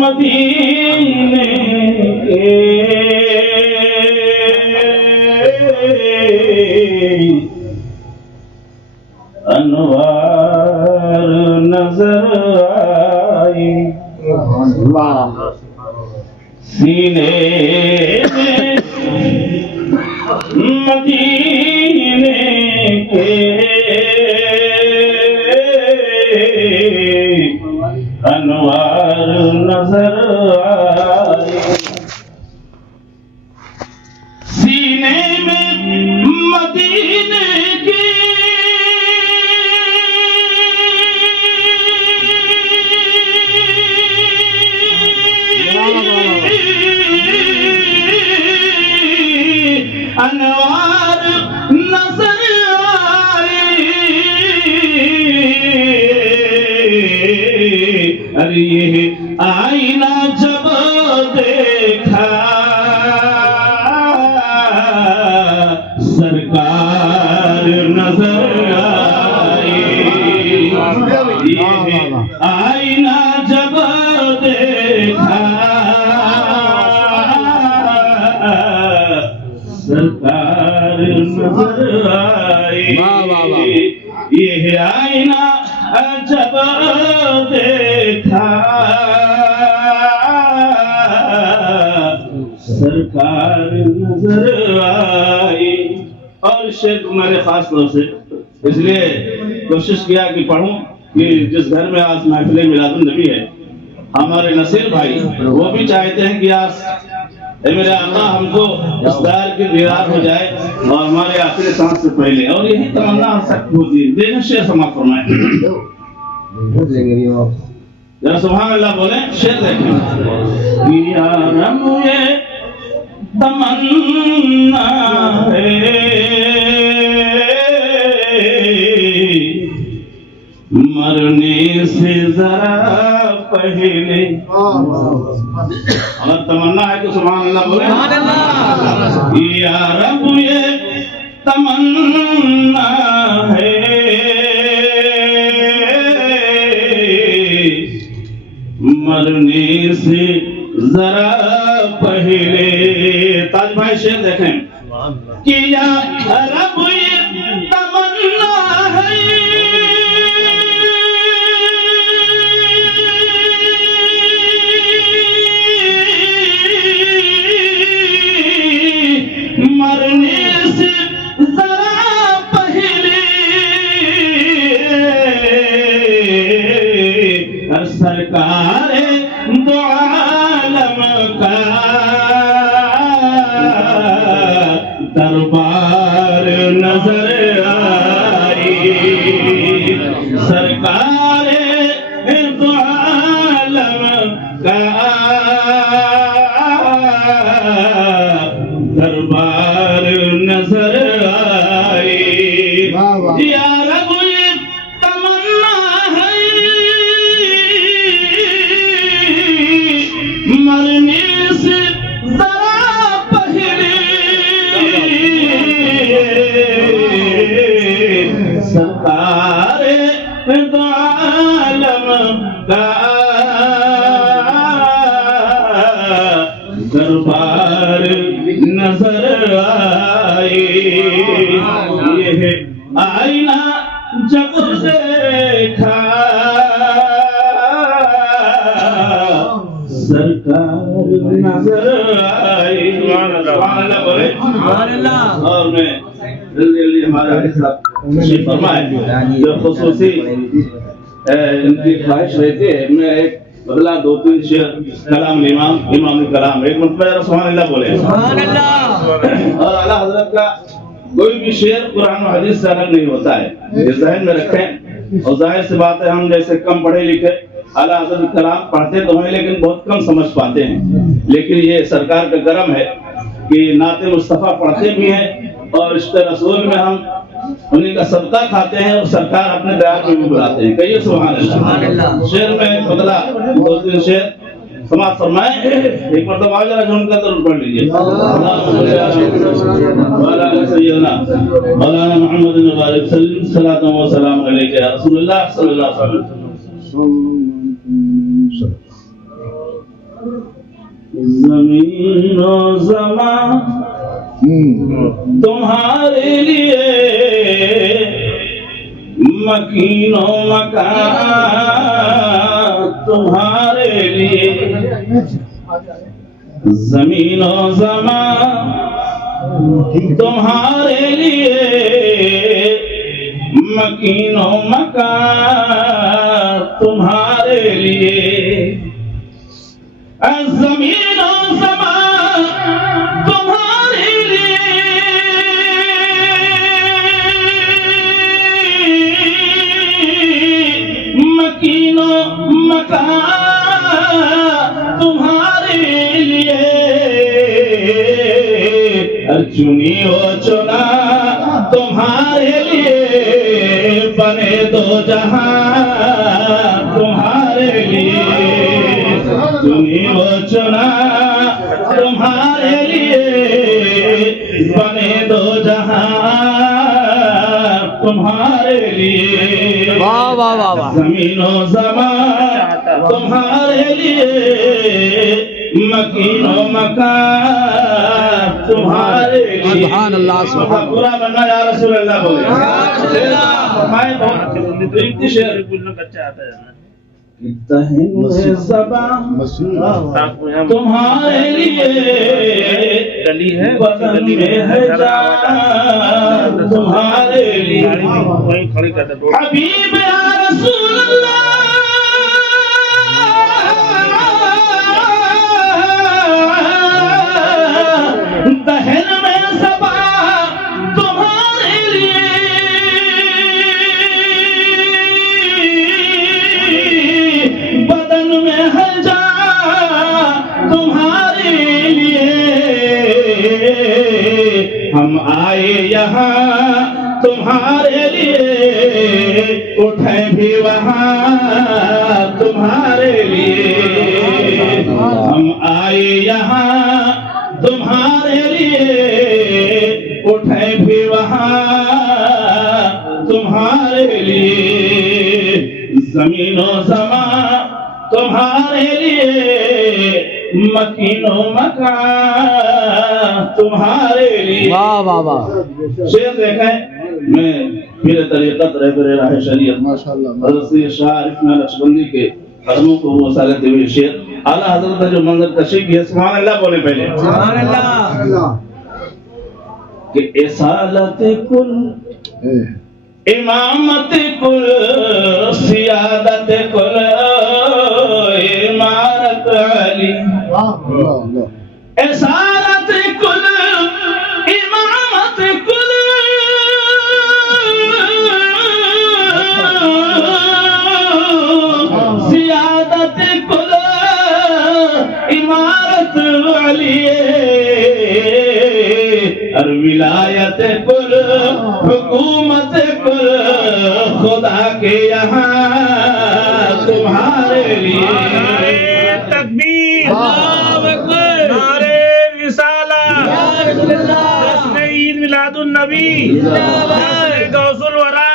مدینے کے انوار نظر آئی سینے میں مدینے کے انوار نظر آئے سینے میں مدینے کے انوار نظر ارے یہ آئینہ جب دیکھا سرکار نظر آئی یہ آئینہ جب دیکھا سرکار نظر آئی یہ آئینہ جب دیکھا سرکار نظر آئی. اور اس شعر کو میں نے خاص طور سے اس لیے کوشش کیا کہ پڑھوں کہ جس گھر میں آج محفل میلاد النبی ہے ہمارے نصیر بھائی وہ بھی چاہتے ہیں کہ آج میرے آقا ہم کو اس دار کی دیدار ہو جائے اور ہمارے آخری سانس سے پہلے اور یہی تمنا سخت ہوتی ہے. دیکھیں شعر سماعت فرمائیں ذرا سبحان اللہ بولیں شعر دیکھیں یا رب یہ تمنا ہے مرنے سے ذرا پہلے اگر تمنا ہے تو سبحان اللہ بولیں یا رب یہ تمنا ہے مرنے سے ذرا پہلے. تاج بھائی شعر دیکھیں کہ یا رب یہ تمنا ہے مرنے سے ذرا پہلے سرکار دو عالم کا دربار نظر آئی سرکار دو عالم کا دربار نظر آئی یا رب یہ تمنا ہے مرنے سے ذرا پہلے سرکار دو عالم کا دربار نظر آئی یہ آئینہ جب دیکھا سرکار نظر آئی. سبحان اللہ بولے اور میں جلدی ہمارا حصہ تشریف فرمائے جو خصوصی ان کی خواہش رہتی ہے میں ایک بدلا دو تین شعر کلام امام کلام ایک مرتبہ سبحان اللہ بولے سبحان اللہ. اور اعلیٰ حضرت کا کوئی بھی شعر قرآن و حدیث سے الگ نہیں ہوتا ہے یہ ذہن میں رکھیں. اور ظاہر سی بات ہے ہم جیسے کم پڑھے لکھے اعلیٰ حضرت کلام پڑھتے تو ہیں لیکن بہت کم سمجھ پاتے ہیں لیکن یہ سرکار کا کرم ہے کہ نعت مصطفیٰ پڑھتے بھی ہیں اور عشق رسول میں ہم انہیں کا صدقہ کھاتے ہیں اور سرکار اپنے دیار میں بھی بلاتے ہیں. کہیے سبحان اللہ. شعر میں بدلا دو تین شعر समाप्त फरमाए। एक मरतबा जरा झूम कर दरूद पढ़ लीजिए। मौलाना मोहम्मद मुबारक सल्लल्लाहु अलैहि वसल्लम अलैहि या रसूलुल्लाह सल्लल्लाहु अलैहि वसल्लम। ज़मीन और ज़मान तुम्हारे लिए, मकीनो मकान तुम्हारे लिए। ज़मीन और ज़मान तुम्हारे लिए, मकीनो मकान तुम्हारे लिए। ज़मीन और ज़मान तुम्हारे लिए, मकीनो मकान तुम्हारे लिए। चुनी हो चुना तुम्हारे लिए, बने दो जहां तुम्हारे लिए। चुनी हो चुना तुम्हारे लिए, बने दो जहां तुम्हारे लिए। वाह वाह वाह वाह। ज़मीनो ज़मान तुम्हारे लिए, मकीनो मकान तुम्हारे लिए। सुभान अल्लाह सुभान पूरा बनना या रसूल अल्लाह बोले। फरमाए बहुत शेर बोलना कच्चा आता है ना। तुम्हारे लिए गली है, बदन में है जान तुम्हारे लिए। हबीब या रसूल अल्लाह, दहन में सबा तुम्हारे लिए, बदन में है जान तुम्हारे लिए। हम आए यहाँ तुम्हारे लिए, उठे भी वहाँ तुम्हारे लिए। हम आए यहाँ तुम्हारे लिए, उठे भी वहाँ तुम्हारे लिए। ज़मीनो ज़मान तुम्हारे लिए, मकीनो मकान तुम्हारे लिए। वाह वाह वाह। शेर देखें, मैं मेरे तरीक़त रहबरे राह शरीयत माशाअल्लाह हज़रत शाह आरिफ नक्शबंदी के कदमों को वो सालते हुए शेर आला हज़रत ने जो मंजर तशरीफ़ की है, सुभान अल्लाह बोले पहले। सुभान अल्लाह। कि इसालत कुल, इमामत कुल, सियादत कुल, इमारत अली। इसालत कुल, इमामत कुल, सियादत कुल, इमारत अली। और विलायत कुल, हुकूमत कुल, खुदा के यहाँ तुम्हारे लिए। तकबीर, नारे रिसालत, जश्न ईद मिलादुन नबी, जश्न गौसुल वरा,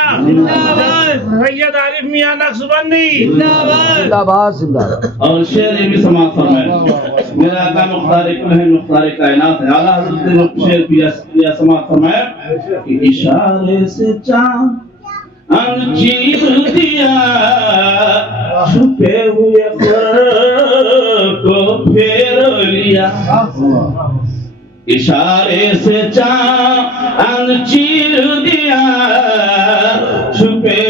सैयद आरिफ मियां नक्शबंदी जिंदाबाद जिंदाबाद। और शेर ये भी समाप्त फरमाए। मेरा आका मुख्तार कुल है, मुख्तार कायनात है। आला हज़रत ने शेर पिया समाप्त फरमाया कि इशारे से चाँद चीर दिया, छुपे हुए को फेर लिया। इशारे से चाँद चीर दिया, छुपे